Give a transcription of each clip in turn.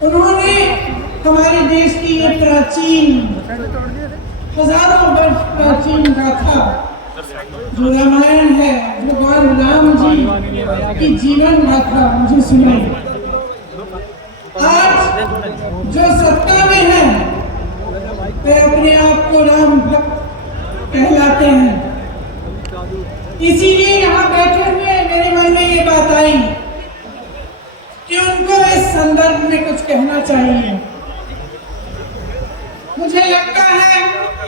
उन्होंने हमारे देश की ये प्राचीन, हजारों वर्ष प्राचीन गाथा जो रामायण है, भगवान राम जी की जीवन गाथा मुझे सुनाई। आज जो सत्ता में है वे अपने आप को राम भक्त कहलाते हैं। इसीलिए यहाँ बैठे हुए मेरे मन में ये बात आई कि उनको इस संदर्भ में कुछ कहना चाहिए। मुझे लगता है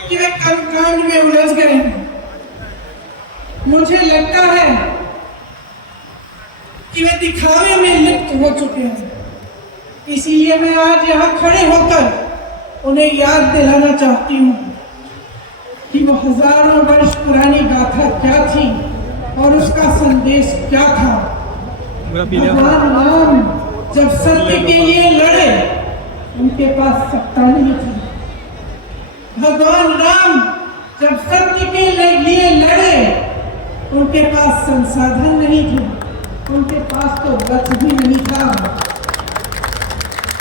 कि वे कर्मकांड में उलझ गए हैं। मुझे लगता है कि वे दिखावे में लिप्त हो चुके हैं। इसीलिए मैं आज यहाँ खड़े होकर उन्हें याद दिलाना चाहती हूँ कि वो हजारों वर्ष पुरानी गाथा क्या थी और उसका संदेश क्या था। भगवान राम जब सत्य के लिए लड़े, उनके पास सत्ता नहीं थी। भगवान राम जब सत्य के लिए लड़े, उनके पास संसाधन नहीं थे, उनके पास तो रथ भी नहीं था।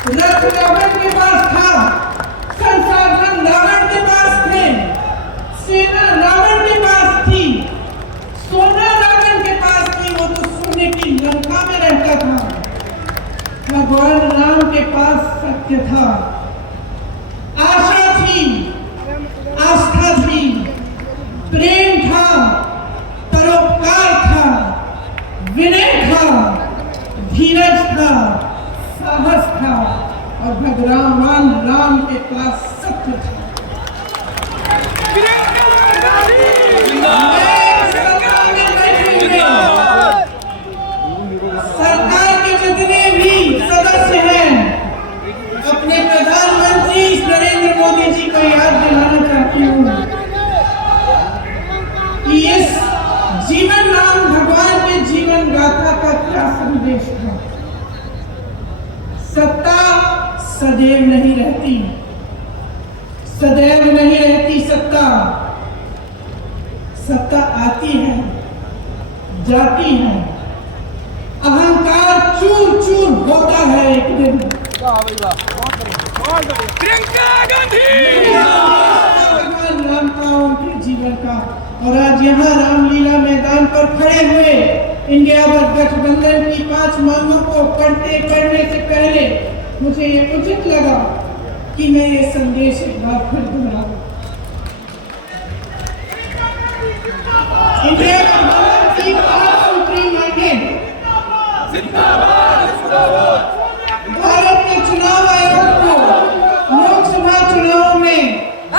रथ रावण के पास था, संसाधन रावण के पास थे, सेना रावण के पास थी, सोना रावण के पास थी, वो तो सोने की लंका में रहता था। भगवान राम के पास सत्य था, आशा थी, आस्था थी, प्रेम था, परोपकार था, विनय था, धीरज था, साहस था और भगवान राम के पास सत्य था। सरकार के जितने भी सदस्य हैं, अपने प्रधानमंत्री नरेंद्र मोदी जी को याद दिलाना चाहती हूँ कि इस जीवन नाम भगवान के जीवन गाथा का क्या संदेश था। सत्ता सदैव नहीं रहती, सदैव नहीं रहती सत्ता। सत्ता आती है, जाती है, अहंकार चूर चूर होता है एक दिन। प्रियंका गांधी भगवान राम का, उनके जीवन का। और आज यहाँ रामलीला मैदान पर खड़े हुए इंडिया गठबंधन की 5 मांगों को पढ़ने से पहले मुझे ये उचित लगा कि मैं ये संदेश एक बार फिर दोहराऊं। इंडिया गठबंधन की 5 सूत्री मांगें। भारत के चुनाव आयोग को लोकसभा चुनाव में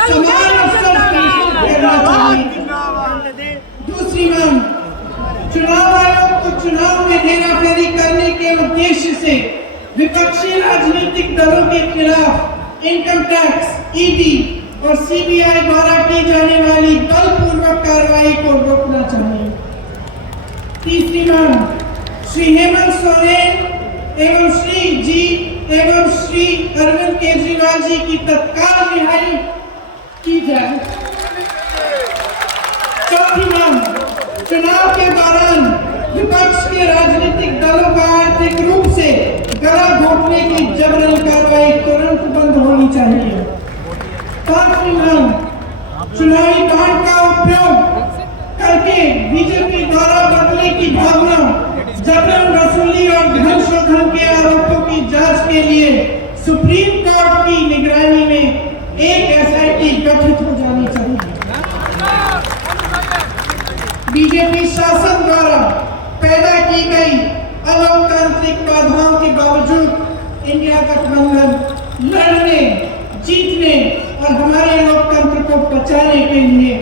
समान अवसर देना चाहिए। दूसरी मांग, चुनाव आयोग को चुनाव में हेराफेरी करने के उद्देश्य से विपक्षी राजनीतिक दलों के खिलाफ इनकम टैक्स, ईडी और सीबीआई द्वारा की जाने वाली बलपूर्वक कार्रवाई को रोकना चाहिए। तीसरी मांग, श्री हेमंत सोरेन एवं श्री अरविंद केजरीवाल जी की तत्काल रिहाई की जाए। चौथी मांग, चुनाव के दौरान विपक्ष के राजनीतिक दलों का आर्थिक रूप से गला घोटने की जबरन कार्रवाई तुरंत बंद होनी चाहिए। पांचवी मांग, चुनावी बांड का उपयोग करके बीजेपी द्वारा बदले की भावना, जबरन वसूली और धन शोधन के आरोपों की जांच के लिए सुप्रीम कोर्ट की निगरानी में एक एसआईटी गठित हो जानी चाहिए। बीजेपी शासन द्वारा पैदा की गई अलोकतांत्रिक बाधाओं के बावजूद इंडिया गठबंधन लड़ने, जीतने और हमारे लोकतंत्र को बचाने के लिए